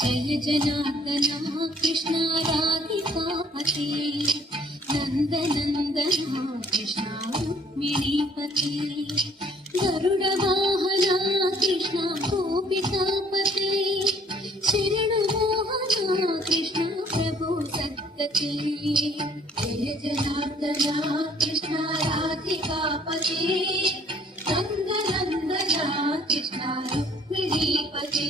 जय जनार्दना कृष्ण राधिकापते नन्दनन्दना कृष्ण रुक्मिणीपते गरुडवाहना कृष्ण गोपिकापते शरणमोहना कृष्ण प्रभो सद्गते जय जनार्दना कृष्ण राधिकापते नन्दनन्दना कृष्ण रुक्मिणीपते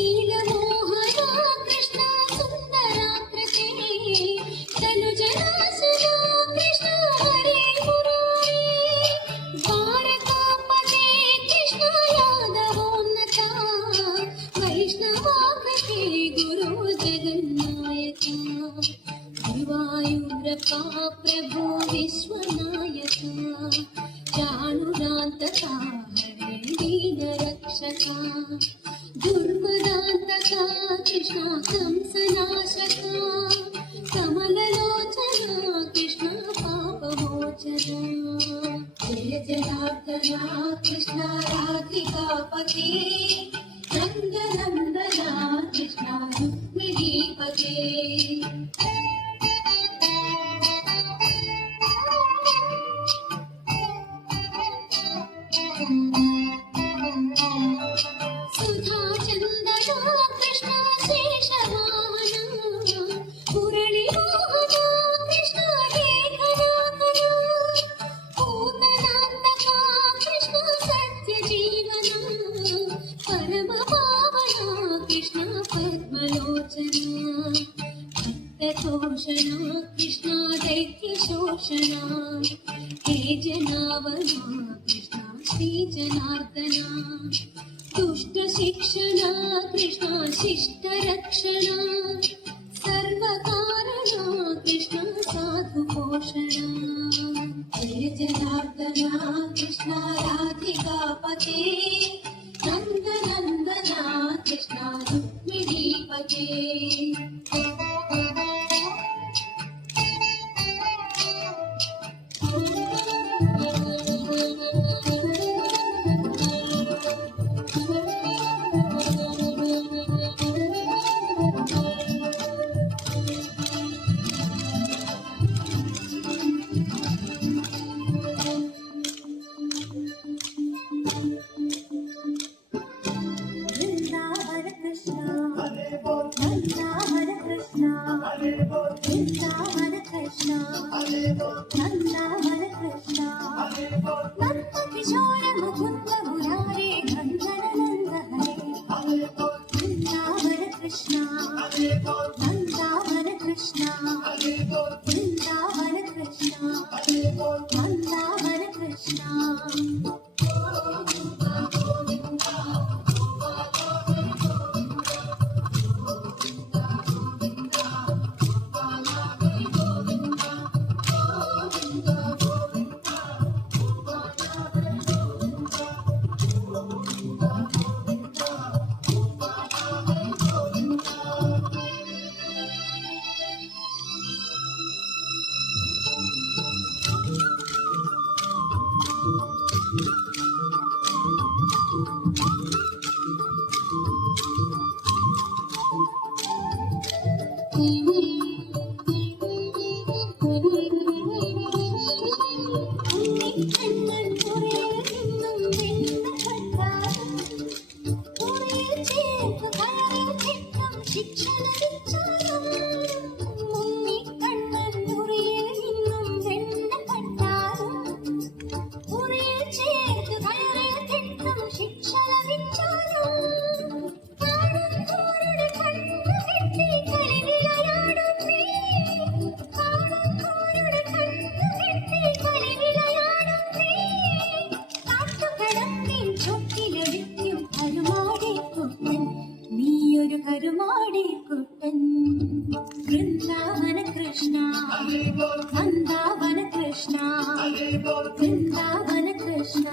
नीलमोहना कृष्ण सुन्दराकृते तनुजनासना कृष्ण हरे मुरारे द्वारकापते कृष्ण यादवोन्नता वैष्णवाकृते गुरो जगन्नायका गुरुवायूरप्पा प्रभो विश्वनायका जानुरान्तका हरे दीनरक्षका दुर्मदान्तका कृष्ण कंसनाशका कमललोचना कृष्ण पापमोचना जय जनार्दना कृष्ण राधिकापते नन्दनन्दना कृष्ण रुक्मिणीपते सुधा चंदना कृष्ण शेषवाहना मुरली मोहना कृष्ण लेखनाथना पूतनान्तका कृष्ण सत्य जीवना परम पावना कृष्ण पद्मलोचना भक्ततोषणा कृष्ण दैत्यशोषणा हे जनावना कृष्ण श्री जनार्दना दुष्ट शिक्षणा कृष्ण शिष्ट रक्षणा सर्वकारणा कृष्ण साधु पोषणा जय जनार्दना कृष्ण राधिकापते नन्दनन्दना कृष्ण रुक्मिणीपते वृंदावन कृष्ण नंदावन कृष्ण नंद किशोर मुकुंद मुरारे नंदन नंद हरे वृंदावन कृष्ण नंदावन कृष्ण वृंदावन कृष्ण नंदावन कृष्ण वृंदावन कृष्ण नंदावन कृष्ण वृंदावन कृष्ण